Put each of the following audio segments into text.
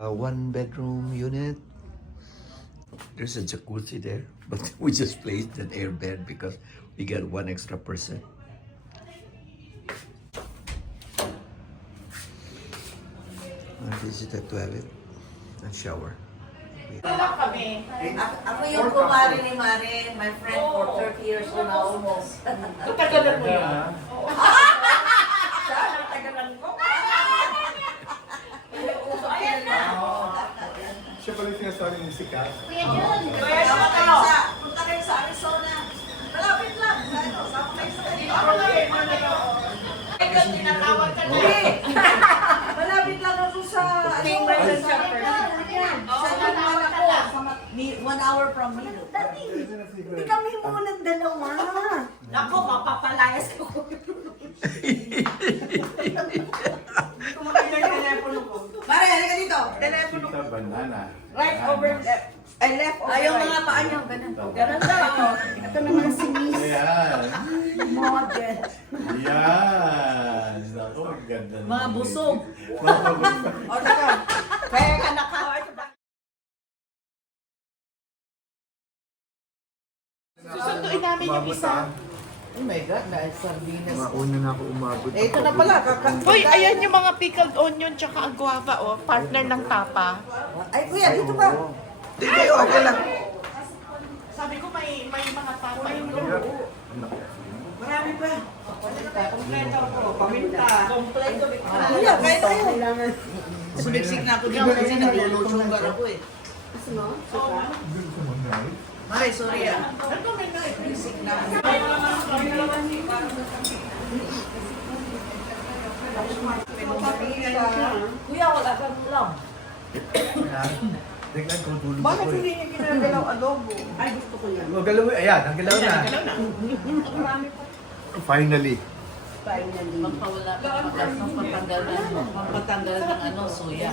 A one bedroom unit. There's a jacuzzi there, but we just placed an air bed because we got one extra person. This is the toilet and shower. Kami. Ako yung kumari ni Mare, my friend for 30 years na almost. Tagalan mo yun. Tagalan ko. Siya pala yung sinasabi ni Sikat. Punta kayo sa Arizona. Malapit lang. Sama kayo sa kanila. Ikaw tinatawag ka na. Malapit lang ako sa Chambers and Shoppers. Sa Manila ko. 1 hour from me. Hindi kami muna dalawa. Naku, mapapalayas ko. Kumakita yung telepono ko. Mare, halika dito. Telepono ko. Kita banana. Right over left. Ay, left over Ayaw right. mga paa niyo. Ganun. Ganun daw. Ito naman si Miss Ayan. Model. Ayan. Ako, maganda. Mga busog. Mga busog. O, teka. Kaya ka naka. Susunduin namin yung isa. Oh my God, dahil sardinas. Mauna na ako umabot. Eh, ito na pala. Uy, ayan yung mga pickled onion tsaka ang guava, oh. Partner ng tapa. Ay, kuya, dito ba? Hindi, okay lang. Sabi ko may mga tapa yung Marami pa. kompleto ko. Paminta. Kompleto. Kuya, kaya tayo. Kailangan. Sumiksik na ako dito kasi nag-lotion ako eh. Kasi no? Gusto mo na eh? Mare, sorry ah. Sumiksik na ako. Kuya, wala kang ulam. Tingnan ko tulog Bakit ko hindi eh. niya ginagalaw adobo? Ay, gusto ko yan. Galaw mo. Ayan, ang galaw na. Finally. Finally. Magpawala ka pampatanggal ng ano, soya.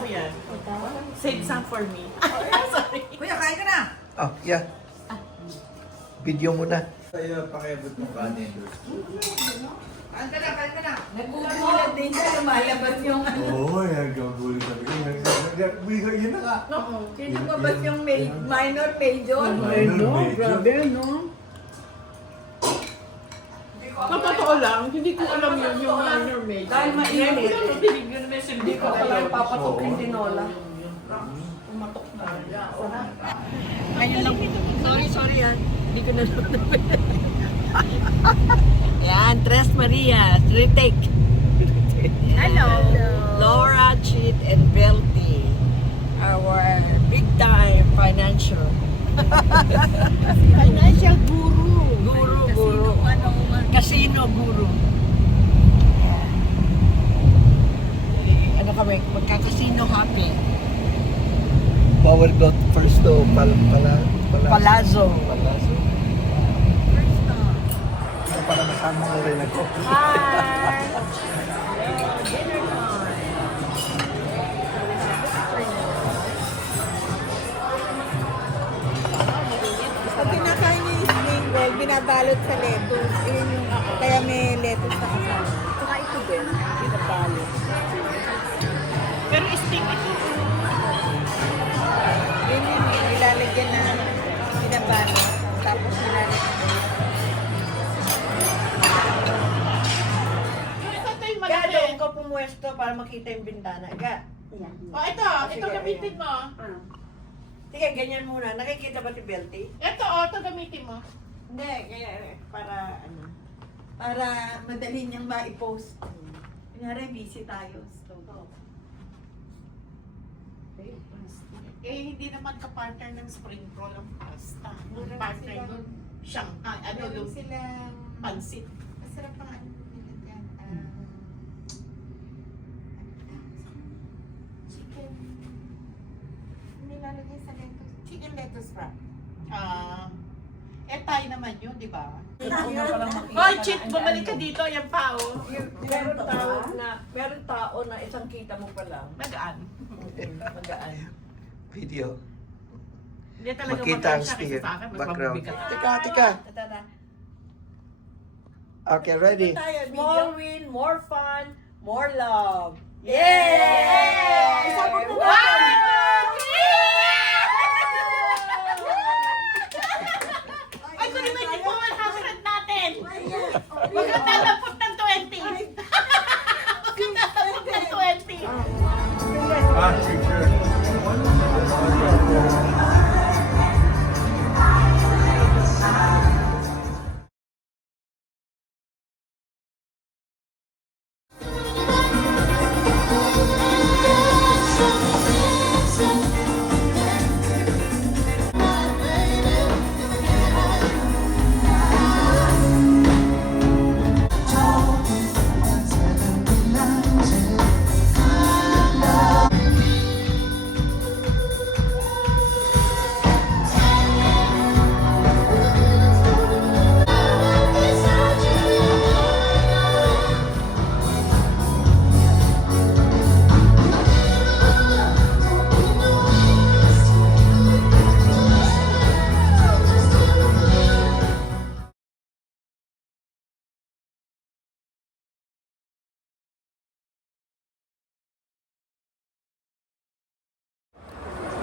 Save some for me. Kuya, kain ka na. Oh, yeah. Video muna. Kaya pakiabot mo kanin. Kain ka na. Nagkukulat din siya, lumalabas yung ano. Oo, yan. Gagulo sabi ko. Yun na nga. Lumabas yung minor, major. Minor, major. Grabe, no? Sa totoo lang, hindi ko alam yun yung minor major. Dahil mainit. Hindi ko Pala yung papatok yung tinola. Umatok na. Ayun lang. Sorry yan. Hindi ko na Yan, Tres Maria, retake. Hello. Laura, Chit, and Belty. Our big time financial. Financial guru. Guru. Casino guru. Ano kami, magka-casino happy. Power go first to Palazzo. Para masama na rin ako. Hi! Pag kinakain niyo yung mango, binabalot sa lettuce. Yun yung, kaya may lettuce sa kasama. Saka ito din, binabalot. Pero steak ito. Yun yung nilalagyan na binabalot. Tapos nilalagyan. Ito yung Kaya malaki. doon ko pumuwesto para makita yung bintana. Kaya, Oh, ito Sige, gamitin mo. sige, ganyan muna. Nakikita ba si Belty? Ito gamitin mo. Hindi, kaya para ano. Para madali niyang ma-post. Kunyari, busy tayo. So, Eh, hindi naman ka-partner ng spring roll ang pasta. Ang partner nun, Shanghai, ano meron yung silang pansit. masarap pang ano nilagyan. Chicken. Nilalagay sa lettuce. Chicken lettuce wrap. Tayo naman yun, di ba? Una pa lang makita. Hoy, Chip, bumalik ka dito. Yan pa, oh. Meron tao na isang kita mo pa lang. Magaan. Magaan. Video. Hindi talaga Makita ang magaan siya kasi spear. sa akin. Mas Background. mabibigat. Tika. Ito na. Okay, ready? Small win, more fun, more love. Yay! Isabog na Wow!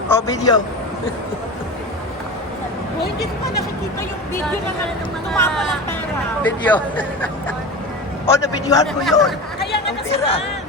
Oh, video. Oh, hindi ko pa nakikita yung video na tumama ng pera. Video. Oh, na-videohan ko yun. Kaya nga Ang pera. nasa